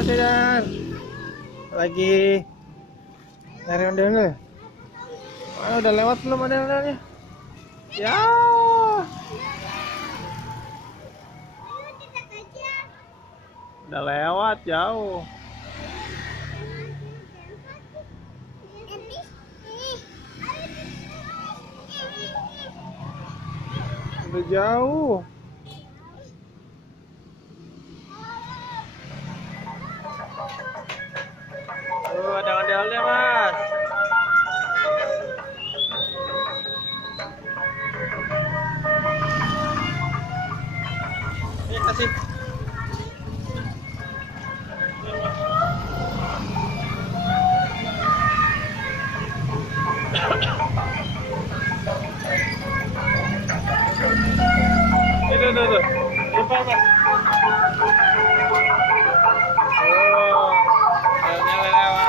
Mas Edan? Lagi nyari ondel-ondel. Udah lewat belum ondel-ondelnya? Ya. Udah lewat jauh. Udah jauh. Ada ondel-ondel, Mas. Ini kasih. Itu tuh. Lupa, Mas. Oh, ondel-ondel lewat.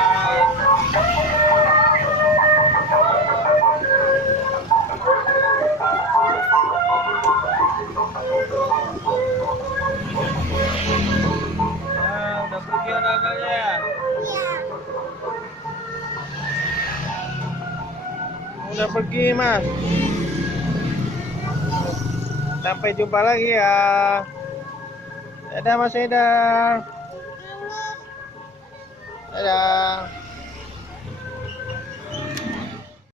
Udah pergi ondel-ondelnya. Udah pergi, Mas. Sampai jumpa lagi ya. Dadah, Mas Edan. Dadah.